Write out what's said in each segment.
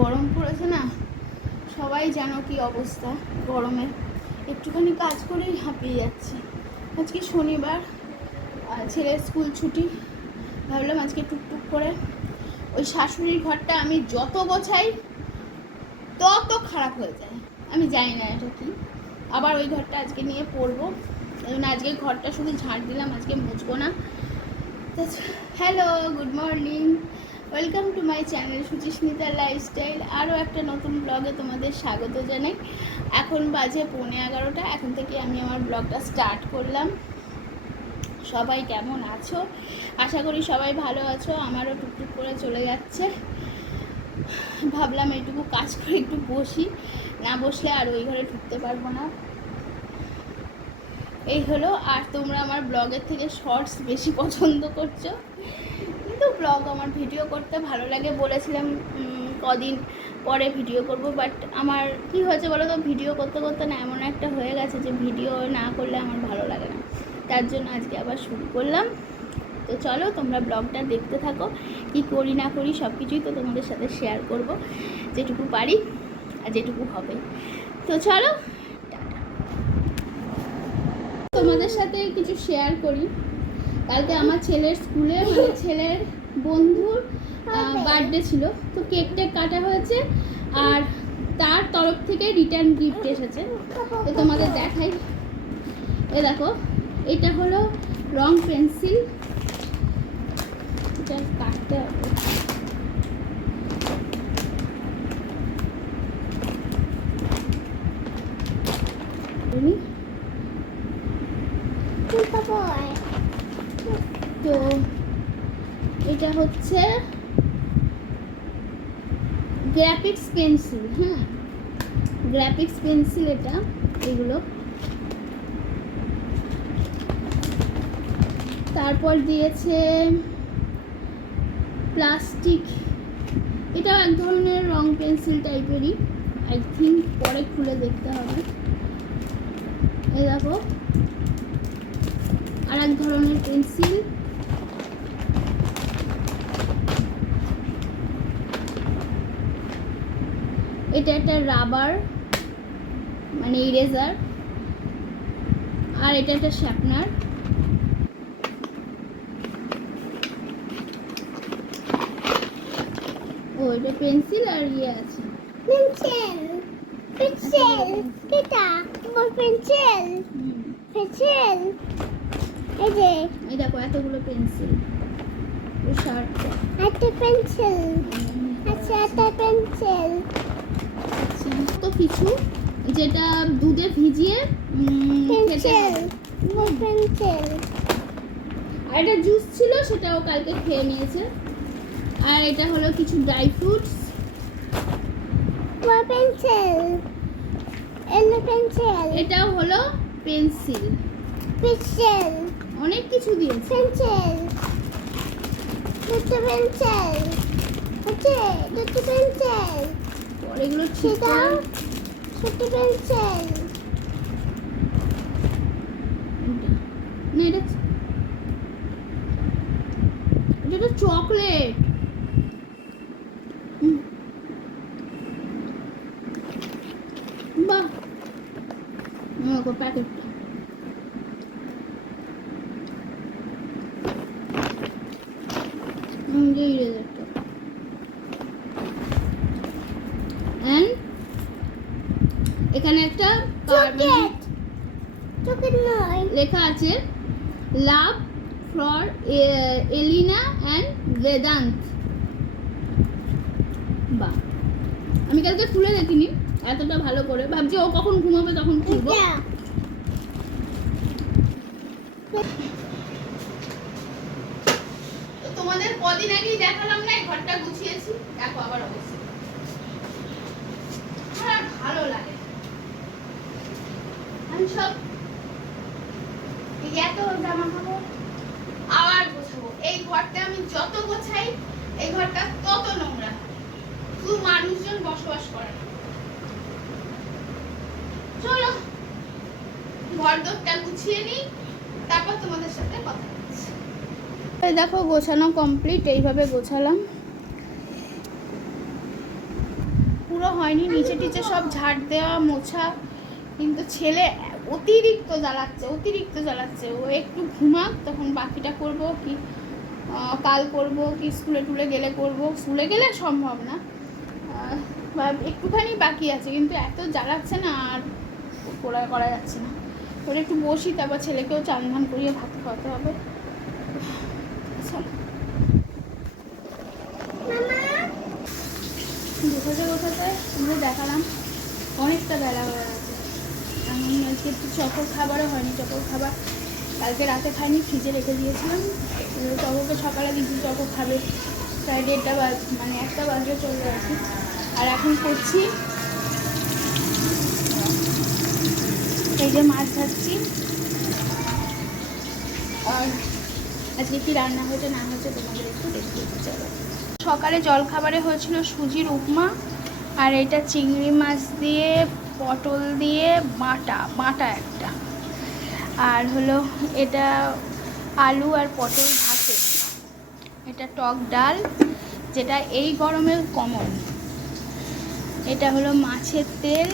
গরম পড়েছে না, সবাই জানো কি অবস্থা গরমে। একটুখানি কাজ করেই হাঁপিয়ে যাচ্ছি। আজকে শনিবার, ছেলের স্কুল ছুটি। ভাবলাম আজকে টুকটুক করে ওই শাশুড়ির ঘরটা আমি যত গোছাই তত খারাপ হয়ে যায়। আমি জানি না এটা কি। আবার ওই ঘরটা আজকে নিয়ে পড়বো, এই জন্য আজকে ঘরটা শুধু ঝাড় দিলাম, আজকে মুছবো না। Hello, good morning, welcome to my channel Suchismita lifestyle. আরও একটা নতুন ব্লগে তোমাদের স্বাগত জানাই। এখন বাজে 11:15। এখন থেকে আমি আমার ব্লগটা স্টার্ট করলাম। সবাই কেমন আছো? আশা করি সবাই ভালো আছো। আমারও টুকটুক করে চলে যাচ্ছে। ভাবলাম এইটুকু কাজ করে একটু বসি, না বসলে আর ওই ঘরে ঢুকতে পারবো না। এই হলো। আর তোমরা আমার ব্লগের থেকে শর্টস বেশি পছন্দ করছো, কিন্তু ব্লগ আমার ভিডিও করতে ভালো লাগে। বলেছিলাম কদিন পরে ভিডিও করব, বাট আমার কি হয়েছে বলো তো, ভিডিও করতে করতে না এমন একটা হয়ে গেছে যে ভিডিও না করলে আমার ভালো লাগে না। তার জন্য আজকে আবার শুরু করলাম। তো চলো তোমরা ব্লগটা দেখতে থাকো। কি করি না করি সব কিছুই তো তোমাদের সাথে শেয়ার করব, যেটুকু পারি আর যেটুকু হবে। তো চলো তোমাদের সাথে কিছু শেয়ার করি। কালকে আমার ছেলের স্কুলে, মানে ছেলের বন্ধুর বার্থডে ছিল, তো কেকটা কাটা হয়েছে আর তার তরফ থেকে রিটার্ন গিফট এসেছে। তো তোমাদের দেখাই। এ দেখো, এটা হলো রং পেন্সিল। এটা কাটতে হবে। তো এটা হচ্ছে গ্রাফিক্স পেন্সিল। হ্যাঁ, গ্রাফিক্স পেন্সিল এটা। এগুলো তারপর দিয়েছে প্লাস্টিক। এটাও এক ধরনের রং পেন্সিল টাইপেরই, আই থিঙ্ক। পরে খুলে দেখতে হবে। এই দেখো, আর এক ধরনের পেন্সিল। এটা একটা রাবার, মানে ইরেজার। আর এটা একটা শার্পনার। ও, এটা পেন্সিল আর ইয়ে আছে, পেন্সিল। পেন্সিল এটা তোমার পেন্সিল। পেন্সিল এই যে, এই দেখো এতগুলো পেন্সিল। ও শার্প একটা পেন্সিল। আচ্ছা, একটা পেন্সিল। তো কিছু যেটা দুধে ভিজিয়ে পেন্সিল, তোমার পেন্সিল। আর এটা জুস ছিল, সেটাও কালকে খেয়ে নিয়েছে। আর এটা হলো কিছু ড্রাই ফ্রুটস। তোমার পেন্সিল। এনে পেন্সিল। এটাও হলো পেন্সিল। পেন্সিল অনেক কিছু দিয়েছে। পেন্সিল। দুটো পেন্সিল আছে, দুটো পেন্সিল। পরে এগুলো ঠিক সেটা করে ছোট পেন্সিল। না, এটা তো চকলেট। বাহ, প্যাকেটটা। এখানে একটা চকলেট, চকলেট নয়, লেখা আছে love for Elina and Vedanta. বাহ, আমি কালকে খুলে দেখিনি এতটা ভালো করে। ভাবছি ও কখন ঘুমাবে তখন খুলবো। তোমাদের কদিন আগেই দেখালাম না, ঘরটা গুছিয়েছি। দেখো আবার অবস্থা। আর ভালো লাগে আমি সব এত জামা কাপড় আবার গোছাবো। এই ঘরটা আমি যত গোছাই, এই ঘরটা তত নোংরা। শুধু মানুষজন বসবাস করে না। চলো ঘর দরটা গুছিয়ে নিই, তারপর তোমাদের সাথে কথা বলছি। এই দেখো গোছানো কমপ্লিট। এইভাবে গোছালাম। পুরো হয়নি, নিচে টিচে সব ঝাড় দেওয়া মোছা, কিন্তু ছেলে অতিরিক্ত জ্বালাচ্ছে। ও একটু ঘুমাক, তখন বাকিটা করব, কি কাল করব, কি স্কুলে টুলে গেলে করব। স্কুলে গেলে সম্ভব না, একটুখানি বাকি আছে, কিন্তু এত জ্বালাচ্ছে না আর করা যাচ্ছে না। ওরা একটু বসি, তারপর ছেলেকেও চান ধান করিয়ে ভাত খাওয়াতে হবে। কোথাতে আমরা দেখালাম, অনেকটা বেলা হয়ে গেছে। আমি আজকে একটু চকর খাবারও হয়নি, চকর খাবার কালকে রাতে খাইনি, ফ্রিজে রেখে দিয়েছিলাম। চকরকে সকালে দিচ্ছি, চকর খাবে, প্রায় 1:30 মানে 1টা বাজে চলে আসি। আর এখন করছি এই যে মাছ ভাজছি। আর আজকে কি রান্না হয়েছে না হয়েছে তোমাদের একটু দেখতে চলো। সকালে জলখাবারে হয়েছিল সুজির উপমা, আর এটা চিংড়ি মাছ দিয়ে পটল দিয়ে বাটা একটা, আর হলো এটা আলু আর পটল ভাতে, এটা টক ডাল যেটা এই গরমে কমন, এটা হলো মাছের তেল,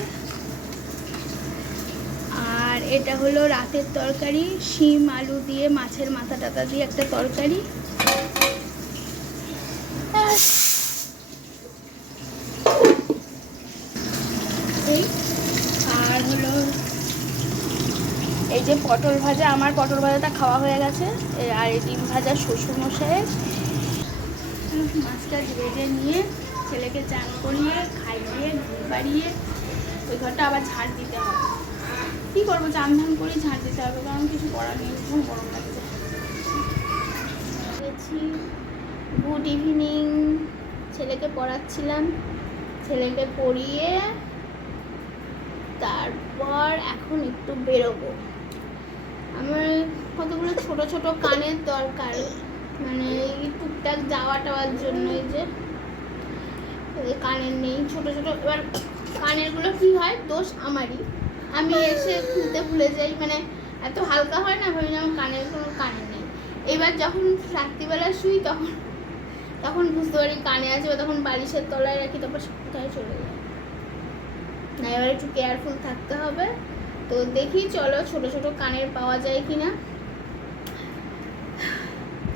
আর এটা হলো রাতের তরকারি, শিম আলু দিয়ে মাছের মাথা টাথা দিয়ে একটা তরকারি। আর হলো এই যে পটল ভাজা, আমার পটল ভাজাটা খাওয়া হয়ে গেছে, আর এই ডিম ভাজা শ্বশুরমশাইয়ের। মাছটা ভেজে নিয়ে ছেলেকে চান করিয়ে খাইয়ে ঘুম পাড়িয়ে ওই ঘরটা আবার ঝাড় দিতে হবে। কী করবো, চান ধান করে ঝাড় দিতে হবে, কারণ কিছু করার নেই, খুব গরম লাগছে। গুড ইভিনিং, ছেলেকে পড়াচ্ছিলাম, ছেলেকে পড়িয়ে তারপর এখন একটু বেরোবো। আমার কতগুলো ছোট ছোট কানের দরকার, মানে টুকটাক যাওয়া টাওয়ার জন্য। এই যে কানের নেই ছোট ছোট, এবার কানেরগুলো কী হয়, দোষ আমারই, আমি এসে খুলতে ভুলে যাই, মানে এত হালকা হয় না, ভাবি আমার কানের কোনো কানের নেই। এবার যখন রাত্রিবেলা শুই তখন বুঝতে পারি কানে আছে, বা তখন বালিশের তলায় রাখি, তারপর কোথায় চলে যায় না। এবার একটু কেয়ারফুল থাকতে হবে। তো দেখি চলো ছোট ছোট কানের পাওয়া যায় কিনা,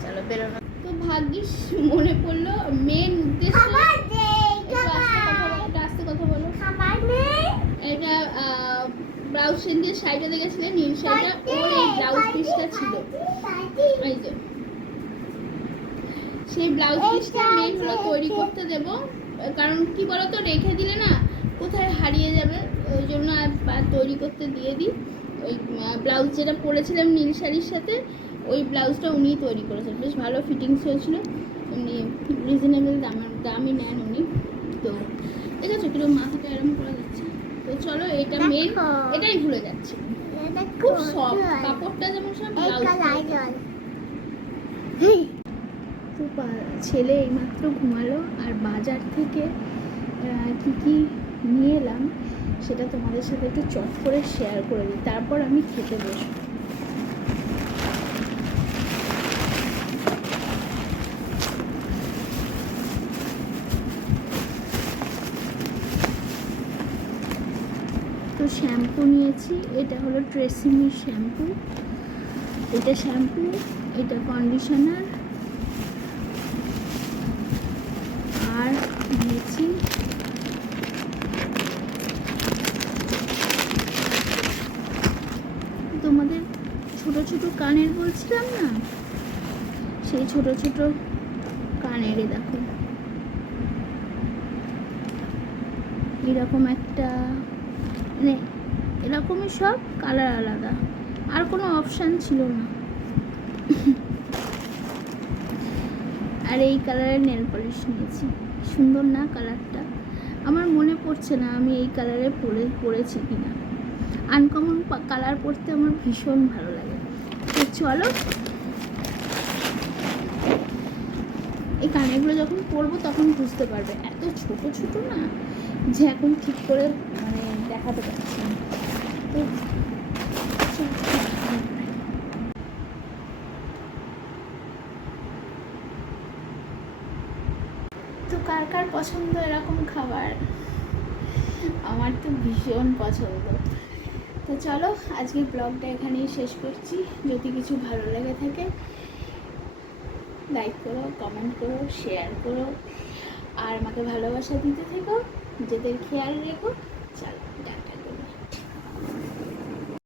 চলো বেরোনো। তো ভাগ্যিস মনে পড়লো মেন উদ্দেশ্য, আস্তে কথা বলো। এটা ব্লাউজ সেন্টের শাড়িটা দেখেছিলেন, নীল শাড়িটা, ওর এই ব্লাউজ পিসটা ছিল, এই যে সেই ব্লাউজ পিসটা মেন হলো তৈরি করতে দেব, কারণ কি বলতো রেখে দিলে না কোথায় হারিয়ে যাবে, ওই জন্য আর তৈরি করতে দিয়ে দিই। ওই ব্লাউজ যেটা পরেছিলাম নীল শাড়ির সাথে, ওই ব্লাউজটা উনিই তৈরি করেছেন, বেশ ভালো ফিটিংস হয়েছিল, এমনি রিজনেবল দামই নেন উনি। তো ঠিক আছে, কিরকম মাথাটা এরকম করা যাচ্ছে। তো চলো, এটা মেন, এটাই ভুলে যাচ্ছি, খুব সফট কাপড়টা, যেমন সব ব্লাউজ। তো ছেলে এইমাত্র ঘুমালো, আর বাজার থেকে কি নিয়ে এলাম সেটা তোমাদের সাথে একটু চট করে শেয়ার করে দিই, তারপর আমি খেতে বসবো। তো শ্যাম্পু নিয়েছি, এটা হলো ট্রেসিমির শ্যাম্পু, এটা শ্যাম্পু, এটা কন্ডিশনার, আর নিয়েছি তোমাদের ছোট ছোট কানের বলছিলাম না, সেই ছোট ছোট কানের, দেখো এরকম একটা, মানে এরকমই সব কালার আলাদা, আর কোনো অপশান ছিল না। আর এই কালারের নেল পলিশ নিয়েছি, সুন্দর না কালারটা, আমার মনে পড়ছে না আমি এই কালারে পরেছি কিনা। আনকমন কালার পরতে আমার ভীষণ ভালো লাগে। তো চলো, এই কানেরগুলো যখন পরবো তখন বুঝতে পারবে, এত ছোট ছোট না যে এখন ঠিক করে মানে দেখাতে পারছি না। তো কার কার পছন্দ এরকম খাবার আমার তো ভীষণ পছন্দ। তো চলো আজকের ব্লগটা এখানেই শেষ করছি। যদি কিছু ভালো লেগে থাকে লাইক করো, কমেন্ট করো, শেয়ার করো, আর আমাকে ভালোবাসা দিতে থেকো। নিজেদের খেয়াল রেখো।